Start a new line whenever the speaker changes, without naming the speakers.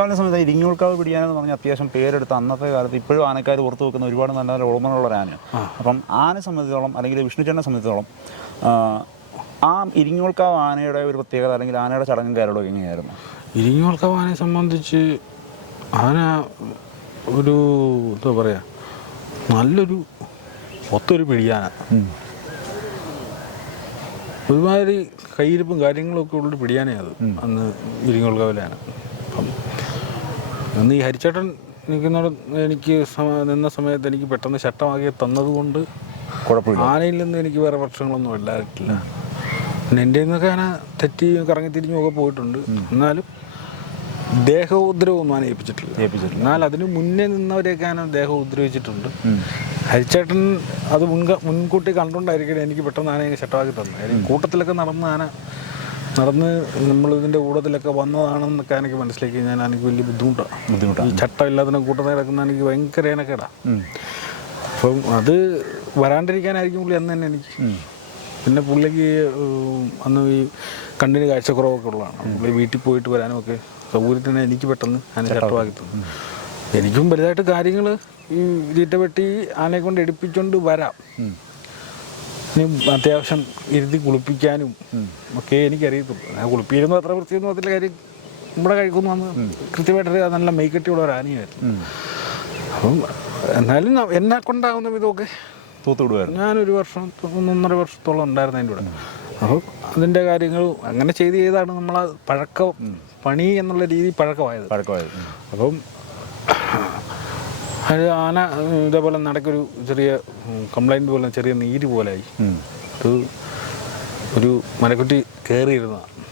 ഇരിങ്ങൂൽക്കാവിന്റെ സമയത്ത് ഇരിങ്ങൂൽക്കാവ് പിടിയാനെന്ന് പറഞ്ഞ അത്യാവശ്യം പേരെടുത്ത അന്നത്തെ കാലത്ത് ഇപ്പോഴും ആനക്കാർ ഓർത്ത് വെക്കുന്ന ഒരുപാട് നല്ല നല്ല ഓർമ്മകളുള്ള ഒരു ആനയാണ് അപ്പം ആനെ സംബന്ധിച്ചോളം അല്ലെങ്കിൽ വിഷ്ണുചേട്ടനെ സംബന്ധിച്ചോളം ആ, ആ ആനയുടെ ഒരു പ്രത്യേകത അല്ലെങ്കിൽ ആനയുടെ ചടങ്ങും കാര്യങ്ങളും എങ്ങനെയായിരുന്നു?
ഇരിങ്ങോൾക്കാവ് ആനയെ സംബന്ധിച്ച് ആന ഒരു എന്താ പറയുക നല്ലൊരു ഒത്തൊരു പിടിയാന. ഒരുമാതിരി കയ്യിരിപ്പും കാര്യങ്ങളൊക്കെ ഉള്ളൊരു പിടിയാനേ അത് അന്ന് ഇരിങ്ങോൾക്കാവിലാണ് അപ്പം അന്ന് ഈ ഹരിച്ചേട്ടൻ നിൽക്കുന്നവിടെ എനിക്ക് നിന്ന സമയത്ത് എനിക്ക് പെട്ടെന്ന് ശക്തമാക്കി തന്നതുകൊണ്ട്
കുഴപ്പമില്ല.
ആനയിൽ നിന്ന് എനിക്ക് വേറെ പ്രശ്നങ്ങളൊന്നും ഇല്ലായിട്ടില്ല പിന്നെ എന്റെ നിന്നൊക്കെ ആന തെറ്റി കറങ്ങി തിരിഞ്ഞുമൊക്കെ പോയിട്ടുണ്ട്. എന്നാലും ദേഹോദ്രവമൊന്നും ആന ഏൽപ്പിച്ചിട്ടില്ല.
ഏൽപ്പിച്ചിട്ടില്ല.
എന്നാൽ അതിന് മുന്നേ നിന്നവരെയൊക്കെ ആന ദേഹം ഉപദ്രവിച്ചിട്ടുണ്ട് ഹരിച്ചേട്ടൻ അത് മുൻക മുൻകൂട്ടി കണ്ടുകൊണ്ടായിരിക്കണം എനിക്ക് പെട്ടെന്ന് ആന ആനയെ ശട്ടമാക്കി തന്നത്. എനിക്ക് കൂട്ടത്തിലൊക്കെ നടന്ന ആന നടന്ന് നമ്മൾ ഇതിന്റെ കൂടത്തിലൊക്കെ വന്നതാണെന്നൊക്കെ എനിക്ക് മനസ്സിലാക്കി ഞാൻ എനിക്ക് വലിയ ബുദ്ധിമുട്ടാണ്.
ബുദ്ധിമുട്ടാണ്.
ചട്ടമില്ലാതെ കൂട്ടത്തിൽ കിടക്കുന്ന എനിക്ക് ഭയങ്കര ഏനക്കേടാ. അപ്പം അത് വരാണ്ടിരിക്കാനായിരിക്കും പുള്ളി അന്ന് തന്നെ എനിക്ക്. പിന്നെ പുള്ളിക്ക് അന്ന് ഈ കണ്ണിന് കാഴ്ചക്കുറവൊക്കെ ഉള്ളതാണ്. പുള്ളി വീട്ടിൽ പോയിട്ട് വരാനും ഒക്കെ സൗകര്യത്തിന് എനിക്ക് പെട്ടെന്ന് അതിന് ചട്ടമാക്കി തന്നു. എനിക്കും വലുതായിട്ട് കാര്യങ്ങൾ ഈ തീറ്റ വെട്ടി ആനയെ കൊണ്ട് എടുപ്പിച്ചുകൊണ്ട് വരാം. അത്യാവശ്യം ഇരുത്തി കുളിപ്പിക്കാനും ഒക്കെ എനിക്കറിയത്തുള്ളൂ. ഞാൻ കുളിപ്പിക്കുന്നു അത്ര വൃത്തിയൊന്നും അതിന്റെ കാര്യം നമ്മുടെ കഴിക്കുന്നു വന്ന് കൃത്യമായിട്ട് നല്ല മെയ്ക്കെട്ടിയുള്ള ഒരു ആനയായിരുന്നു. അപ്പം എന്നാലും എന്നെ കൊണ്ടാകുന്ന വിധമൊക്കെ
തൂത്തുവിടുമായിരുന്നു
ഞാനൊരു വർഷം ഒന്നൊന്നര വർഷത്തോളം ഉണ്ടായിരുന്നു അതിന്റെ കൂടെ. അപ്പോൾ അതിന്റെ കാര്യങ്ങൾ അങ്ങനെ ചെയ്ത് ചെയ്താണ് നമ്മൾ പഴക്കം പണി എന്നുള്ള രീതി പഴക്കമായത്.
പഴക്കമായത്.
അപ്പം അത് ആന ഇതേപോലെ നടക്കൊരു ചെറിയ കംപ്ലൈന്റ് പോലെ ചെറിയ നീര് പോലെ ആയി അത് ഒരു മരക്കുറ്റി കയറിയിരുന്ന